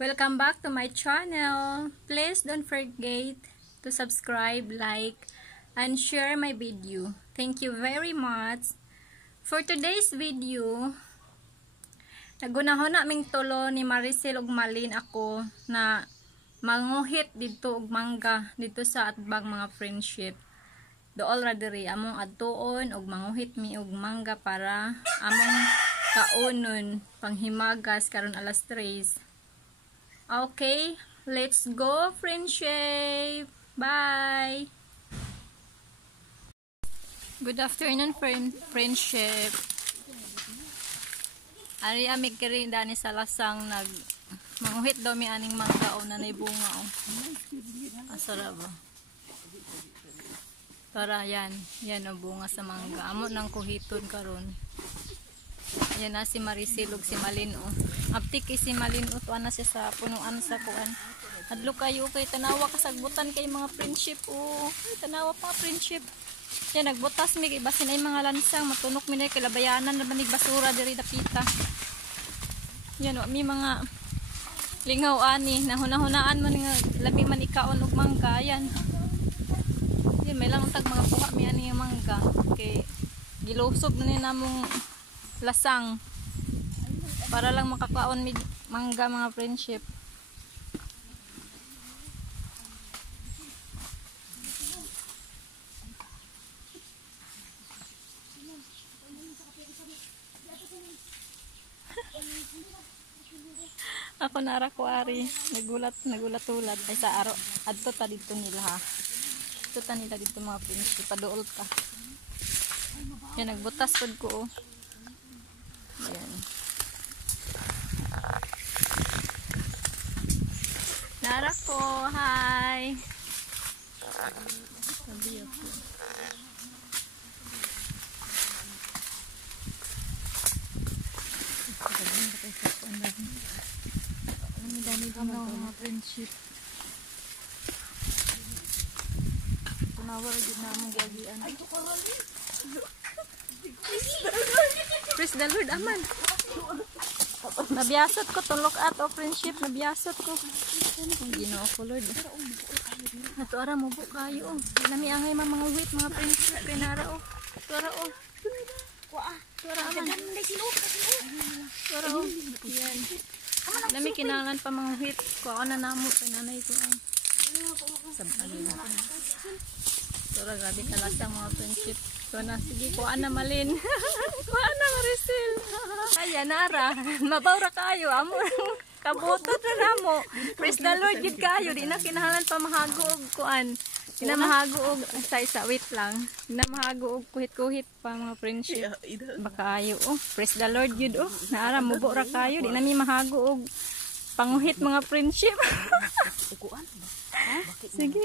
Welcome back to my channel. Please don't forget to subscribe, like, and share my video. Thank you very much. For today's video, nagunahon naming tulo ni Maricel ug Malin ako na manguhit dito og mangga dito sa atbang mga friendship. Dool ra diri among adtuon og manguhit mi og mangga para among kaunon panghimagas karon alas 3. Okay, let's go friendship. Bye. Good afternoon friendship. Ari amig kiri dani sa lasang nag manguhit daw mi aning mangga o nanay bunga o. Asara ba? Tara yan o bunga sa mangga. Amo nang kuhiton karon. Yan na si Maricel ug si Malin o. Aptik si Malin o tuwa na siya sa punuan sa kuan. Adlo kayo kay tanawa kasagbutan kay mga friendship o. Tanawa pa friendship. Yan nagbutas mi kay basin ay mga lansang matunok mi na kay labayanan na banig basura diri dapita. Yan o mi mga lingaw ani nahuna-hunaan man nga labi man ikaon og mangga yan. Yan may lang tag mga kuha mi ani nga mangga kay gilusob na ni namong lasang para lang makakaon mi mangga mga friendship. Ako nara ko ari nagulat tulad ay sa aro adto ta dito nila ha. Adto ta nila dito mga friendship paduol ta. Yan nagbutas pod ko oh. Ayan. Nara ko, hi. Sabi ako. Dami mga friendship. Tunawar din na mong gagian. Ay, ito ka hali. Praise the Lord, aman. Nabiyasot ko tulok ato friendship, nabiyasot ko. Ang Ginoo ko Lord. Ato ara mo bu kayo oh. Nami angay mga wit mga friendship pinara oh. Tuara oh. Tuara aman. Tuara oh. Yan. Nami kinahanglan pa mga wit ko ako na namo pinanay ko ang. Sabali na. Tuara grabe kalasang mga friendship. So na, sige, kuha na Malin. Kuha na Maricel. Kaya nara, mabawra kayo. Amo, kabutot na namo. Praise the Lord, gid kayo. Di na kinahanglan pa mahago og kuan. Di na mahago og, isa, wait lang. Di na mahago og kuhit-kuhit pa mga friendship. Baka ayo, oh. Praise the Lord, yun, oh. Nara, mabawra kayo. Di na mi mahago og panguhit mga friendship. Sige,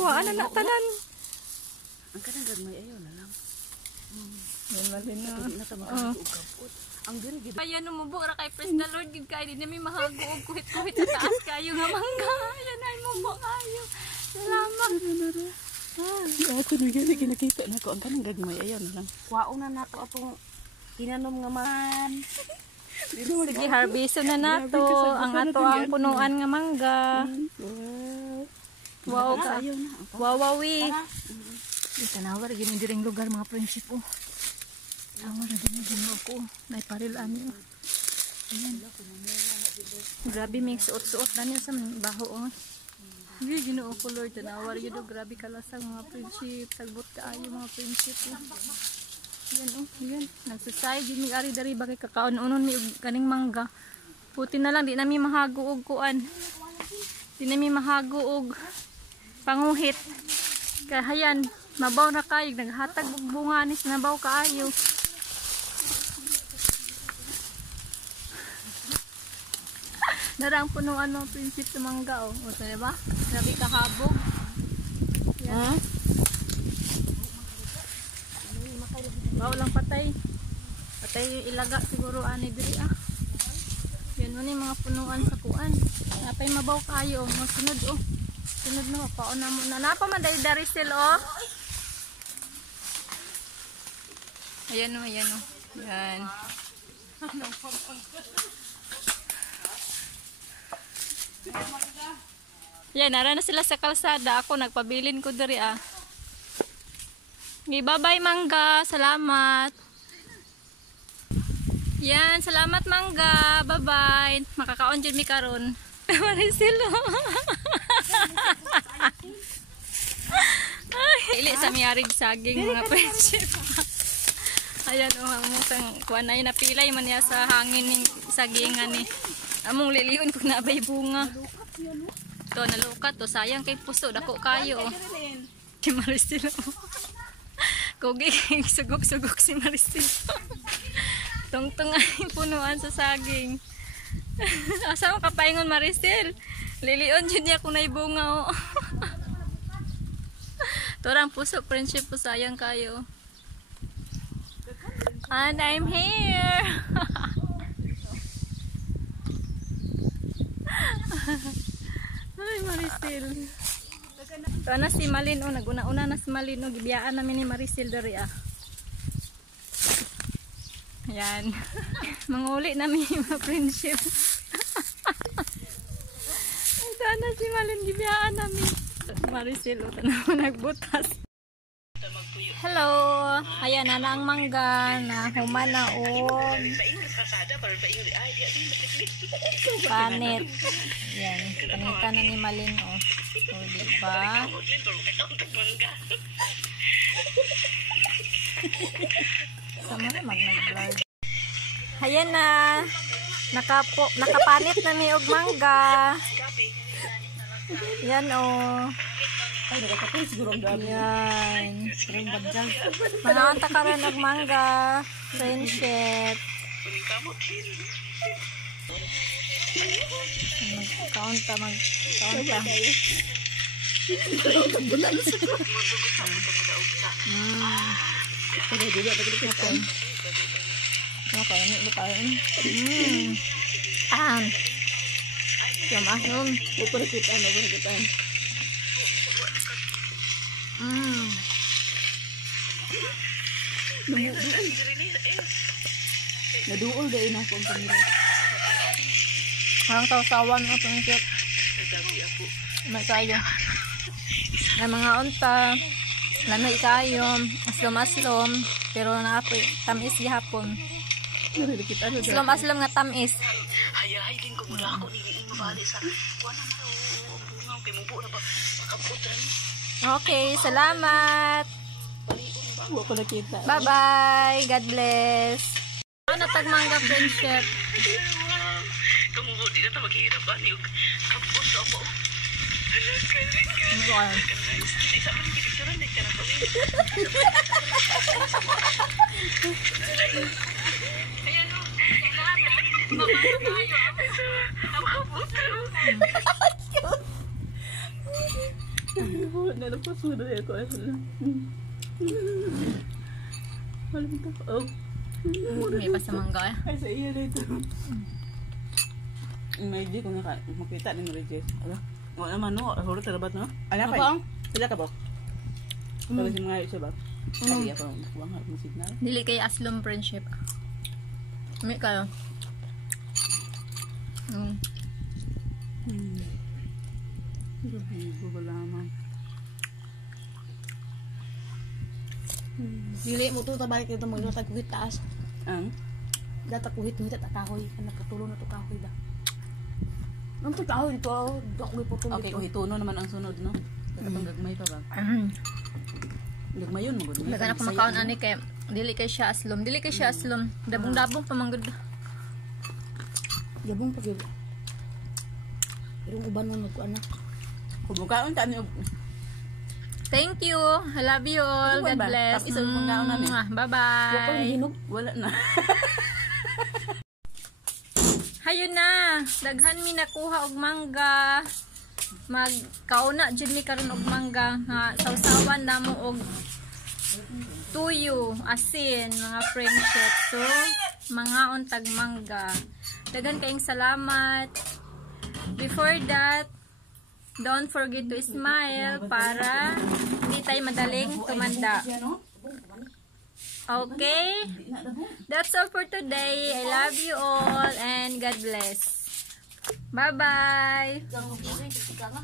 kuha na tanan. Ang kanang may ayo na lang. Malin na. Ang diri gid. Ayan mo ra kay praise the Lord gid kay di na mi mahago og kuhit-kuhit sa taas kayo nga mangga. Ayan ay mo kayo. Salamat. Ako na gani kinakita na ko ang kanang gagmay ayo na lang. Kwaon na nato atong tinanom nga man. Sige harvest na nato ang ato ang punuan nga mangga. Wow ka. Wawawi. Tanawar gini diring lugar mga friendship oh. Tanawar gini ako. Nay paril ani oh. Ayan. Grabe may suot-suot na niya sa baho oh. Hindi ginoo ko Lord. Tanawar gini grabe kalasang mga friendship. Tagbot kaayo mga friendship oh. Ayan oh. Ayan. Nagsasay gini ari dari bakay kakaon-unon mi kaning mangga. Puti na lang di nami mahago og kuan. Di nami mahago og panguhit. Kahayan. Nabaw na kayo, naghatag bunganis, nabaw kaayo. Narang punuan ng prinsip sa mangga, oh. O, saan ba? Grabe kahabog. Yan. Baw lang patay. Patay ilaga siguro, ani diri ah. Yan mo ni mga punuan sa kuan. Napay mabaw kayo, oh. Masunod, oh. Sunod na, paon na mo. Napa man dahil Maricel, oh. Ayan o, ayan o. Yan. Yan, nara na sila sa kalsada. Ako nagpabilin ko diri ah. Okay, bye-bye Mangga. Salamat. Yan, salamat Mangga. Bye-bye. Makakaon dyan mi karon. Marisilo. Ay, ili sa miyarig saging mga friendship. Ayan o, musang kuha na yun. Napilay man niya sa hangin ng sagingan ni. Among liliyon kung nabay bunga. Ito, nalukat to. Sayang kay puso. Dako kayo o. Si Marisilo. Kugi, sugok-sugok si Marisilo. Tungtung ay punuan sa saging. Asa mo kapaingon Marisel? Liliyon dyan niya kung naibunga o. Torang puso, friendship po, sayang kayo. And I'm here. Ay, Marisel. Ito na si Malin o. Naguna-una na si Malin o. Gibiyaan namin ni Marisel dari ah. Ayan. Manguli namin yung mga friendship. Ito na si Malin. Gibiyaan namin. Marisel o. Tanong nagbutas. Hello. Ayan na ang mangga na humana o panit. Yan, panitan na ni Malin o. O diba? Sama na mag-vlog. Ayan na. Nakapanit na ni og mangga. Yan o. Ay, nakakapin siguro ang dami. Yan. Bagdang. Manawanta ka rin ng mangga. Friendship. Magkaunta. Okay, ano tayo? Yum. Uparakitan. Naduol dahil na akong pamira. Parang tawsawan ang pangkit. May kayo. May mga unta. Lamay kayo. Aslom-aslom. Pero naapoy. Tamis gihapon. Aslom-aslom nga tamis. Hayahay din ko mula ako. Mabali sa kuwana na o bungaw. Kay mubo na ba? Makabutra ni. Okay, salamat. Huwag ko nakita. Bye-bye. God bless. Ano tagmangga friendship? Kamubo, di na ito maghihirap. Ano yung kapos ako? Isa pa rin kipicturan. Nagka na kawin. Ayan o. Nalapos mo na ako. May pasamangga eh. Ay, sa iya na ito. May di ko makita ni Marie. Wala naman no. Huro talabat no? Ala pa. Sila ka ba? Pag si mga isa ba? Ay, ako. Huwag nga yung signal. Dili kay aslom friendship. May kayo. Gabi, naman. Dili mo to tabalik ito maglatag kuhit taas. Ang? Data kuhit at kahoy. Nagkatulo na to kahoy ba? Ang to kahoy ito. Dok po to. Okay, kung hituno naman ang sunod, no? Katapang gagmay pa ba? Gagmay yun, magod. Dagan ako makaon ani kay dili kay siya aslom. Dili kay siya aslom. Dabong-dabong pamanggod. Gabong pa gyud. Pero uban mo ko anak. Kumukaon ka niyo. Thank you. I love you all. God bless. Bye-bye. Wala na. Hayo na. Daghan mi nakuha og mangga. Magkauna jud mi karon og mangga nga sawsawan namo og tuyo, asin, mga friendship. So, mga untag mangga. Daghan kayong salamat. Before that, don't forget to smile para hindi tayo madaling tumanda. Okay? That's all for today. I love you all and God bless. Bye-bye. Gang mo kiri, tika nga.